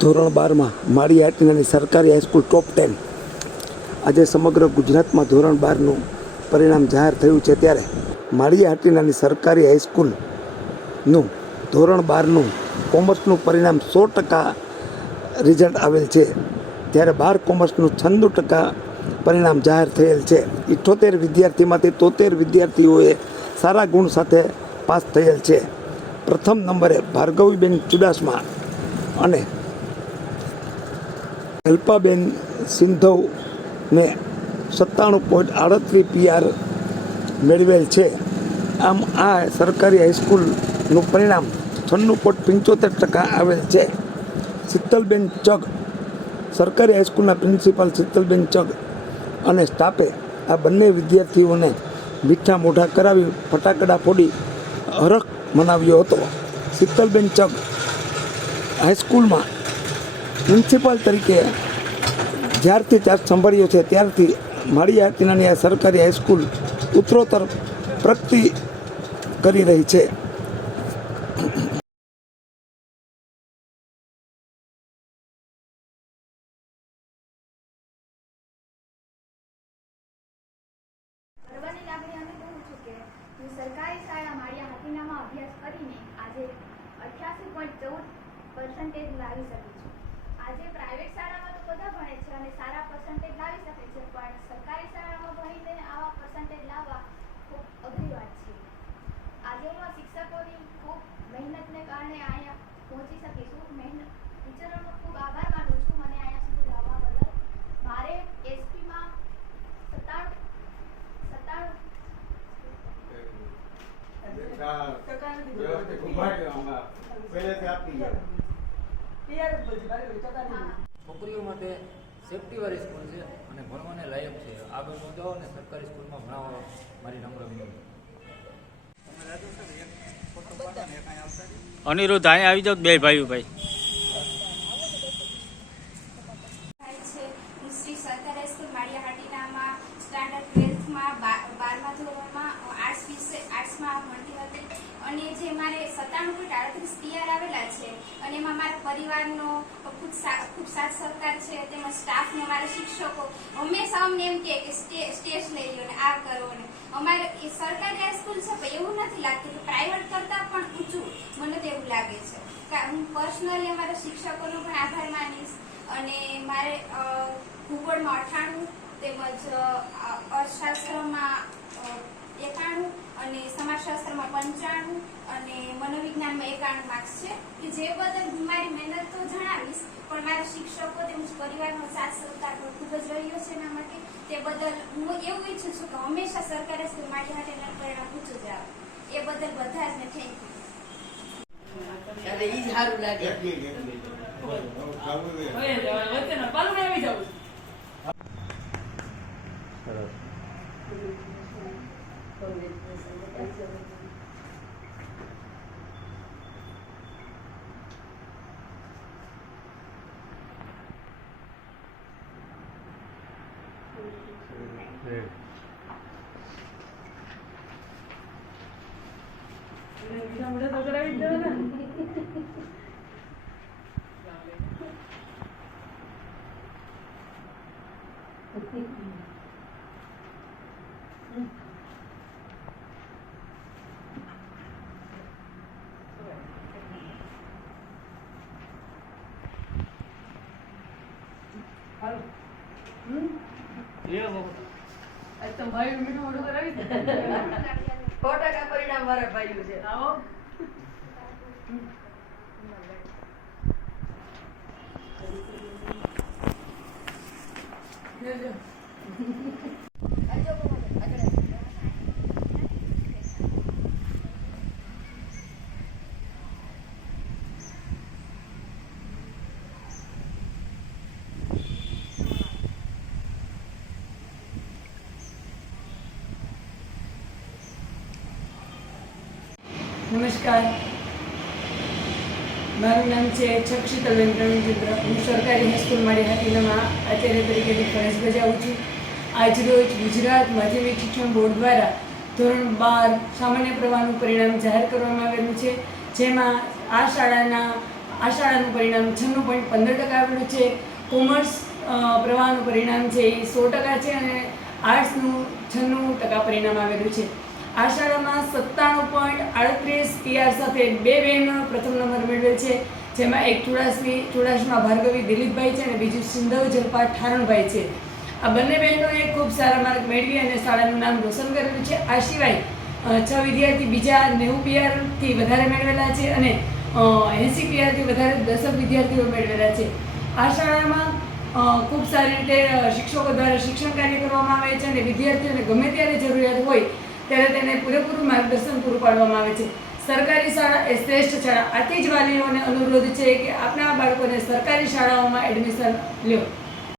ધોરણ બારમાં મારી હાટીનાની સરકારી હાઈસ્કૂલ ટોપ ટેન આજે સમગ્ર ગુજરાતમાં ધોરણ બારનું પરિણામ જાહેર થયું છે ત્યારે માળી હાટીનાની સરકારી હાઈસ્કૂલનું ધોરણ બારનું કોમર્સનું પરિણામ સો ટકા રિઝલ્ટ આવેલ છે. ત્યારે બાર કોમર્સનું છન્નું ટકા પરિણામ જાહેર થયેલ છે. ઇઠ્ઠોતેર વિદ્યાર્થીમાંથી તોતેર વિદ્યાર્થીઓએ સારા ગુણ સાથે પાસ થયેલ છે. પ્રથમ નંબરે ભાર્ગવીબેન ચુડાસમા અને અલ્પાબેન સિંધવને સત્તાણું પોઈન્ટ આડત્રીસ પીઆર મેળવેલ છે. આમ આ સરકારી હાઈસ્કૂલનું પરિણામ છન્નું પોઈન્ટ પંચોતેર ટકા આવેલ છે. શીતલબેન ચગ, સરકારી હાઈસ્કૂલના પ્રિન્સિપાલ શીતલબેન ચગ અને સ્ટાફે આ બંને વિદ્યાર્થીઓને મીઠા મોઢા કરાવી ફટાકડા ફોડી હરખ મનાવ્યો હતો. શીતલબેન ચગ હાઈસ્કૂલમાં પ્રિન્સિપાલ તરીકે જ્યારથી ચાર્જ સંભાળ્યો છે, ત્યારથી મારી આરતીનાની આ સરકારી હાઈસ્કૂલ ઉત્તરોત્તર પ્રગતિ કરી રહી છે. સરકારી શાળા માળિયા હાથીનામાં અભ્યાસ કરીને આજે અઠ્યાસી પોઈન્ટ ચૌદ પર્સન્ટેજ લાવી શકી છું. આજે પ્રાઇવેટ શાળામાં તો બધા ભણે છે અને સારા પર્સન્ટેજ લાવી શકે છે પણ સરકારી શાળામાં ભણીને આવા પર્સન્ટેજ લાવવા ખૂબ અઘરી વાત છે. આજે હું આ શિક્ષકોની ખૂબ મહેનતને કારણે અહીંયા પહોંચી શકી છું. મહેનત ટીચરોનો ખૂબ આભાર માનું છું મને અહીંયા સુધી લાવવા બદલ. મારે એસપીમાં સત્તાણું સત્તાણું. પહેલેથી આપી ગયો. છોકરીઓ માટે સેફટી વાળી સ્કૂલ છે અને ભણવાને લાયક છે. આગળ જાઓ અને સરકારી સ્કૂલમાં ભણાવો. મારી નમ્ર વિનંતી. અનિરુદ્ધ અહીં આવી જાવ બે ભાઈઓ ભાઈ. માળિયાહાટીનામાં સ્ટાન્ડર્ડ ટ્વેલ્થમાં બારમા ધોરણમાં આર્ટ્સ વિષય આર્ટ્સમાં ભણતી અને જે મારે સત્તાણું પોઈન્ટ આડત્રીસ પીઆર આવેલા છે, અને એમાં મારા પરિવારનો ખૂબ ખૂબ સાથ સહકાર છે, તેમજ સ્ટાફને મારા શિક્ષકો, હંમેશા અમને એમ કે સ્ટે, સ્ટેજ લઈ લો ને આ કરો ને. અમારે એ સરકારી હાઈસ્કૂલ છે, પણ એવું નથી લાગતું કે પ્રાઇવેટ કરતાં પણ ઊંચું. મને તો એવું લાગે છે. હું પર્સનલી અમારા શિક્ષકોનો પણ આભાર માનીશ, અને મારે ભૂગોળમાં અઠાણું તેમજ અર્થશાસ્ત્રમાં એકાણું અને પંચાણું અને મનોવિજ્ઞાનમાં એકાણું માર્ક્સ છે. કે જે બદલ હું મારી મહેનત તો જણાવીશ પણ મારા શિક્ષકો તેમજ પરિવારનો સાથ સહકાર પણ ખૂબ જ રહ્યો છે એના માટે. તે બદલ હું એવું ઈચ્છું છું કે હંમેશા સરકારે સ્કૂલ માટે હાટેના પરિણામ ઊંચું જ આવે એ બદલ બધા જ ને થેન્ક યુ ત્યારે ઈ જ સારું લાગે. એકલી જ, એકલી જ. હવે જવું એ. હવે જવાનું, વચ્ચેનો પાલું આવી જવું બીજા મોઢા તો કરાવી જ દેવાના ને. હાલો. હમ? આજ તો ભાઈ મીઠું મોઢું કરાવી દે. સો ટકા પરિણામ મારા ભાઈ છે આવો લેજો. નમસ્કાર. મારું નામ છે છક્ષિતલબેન પ્રવીણચંદ્ર હું સરકારી હાઈસ્કૂલ માટે હાટીનામાં આચાર્ય તરીકેની ફરજ બજાવું છું. આજરોજ ગુજરાત માધ્યમિક શિક્ષણ બોર્ડ દ્વારા ધોરણ બાર સામાન્ય પ્રવાહનું પરિણામ જાહેર કરવામાં આવેલું છે, જેમાં આ શાળાના, આ શાળાનું પરિણામ છન્નું પોઈન્ટ પંદર ટકા આવેલું છે. કોમર્સ પ્રવાહનું પરિણામ છે એ સો ટકા છે અને આર્ટ્સનું છન્નું ટકા પરિણામ આવેલું છે. આ શાળામાં સત્તાણું પોઈન્ટ આડત્રીસ પીઆર સાથે બે બહેનો પ્રથમ નંબર મેળવેલ છે, જેમાં એક ચુડાસમી, ચુડાસમા ભાર્ગવી દિલીપભાઈ છે અને બીજું સિંધવ જલપા ઠારણભાઈ છે. આ બંને બહેનોએ ખૂબ સારા માર્ક મેળવી અને શાળાનું નામ રોશન કરેલું છે. આ સિવાય છ વિદ્યાર્થી બીજા નેવું પીઆરથી વધારે મેળવેલા છે અને એંસી પીઆરથી વધારે દસક વિદ્યાર્થીઓ મેળવેલા છે. આ શાળામાં ખૂબ સારી રીતે શિક્ષકો દ્વારા શિક્ષણ કાર્ય કરવામાં આવે છે અને વિદ્યાર્થીઓને ગમે ત્યારે જરૂરિયાત તેને પૂરેપૂરું માર્ગદર્શન પૂરું પાડવામાં આવે છે. સરકારી શાળા એ શ્રેષ્ઠ શાળા. આથી જ વાલીઓને અનુરોધ છે કે આપણા બાળકોને સરકારી શાળાઓમાં એડમિશન લ્યો.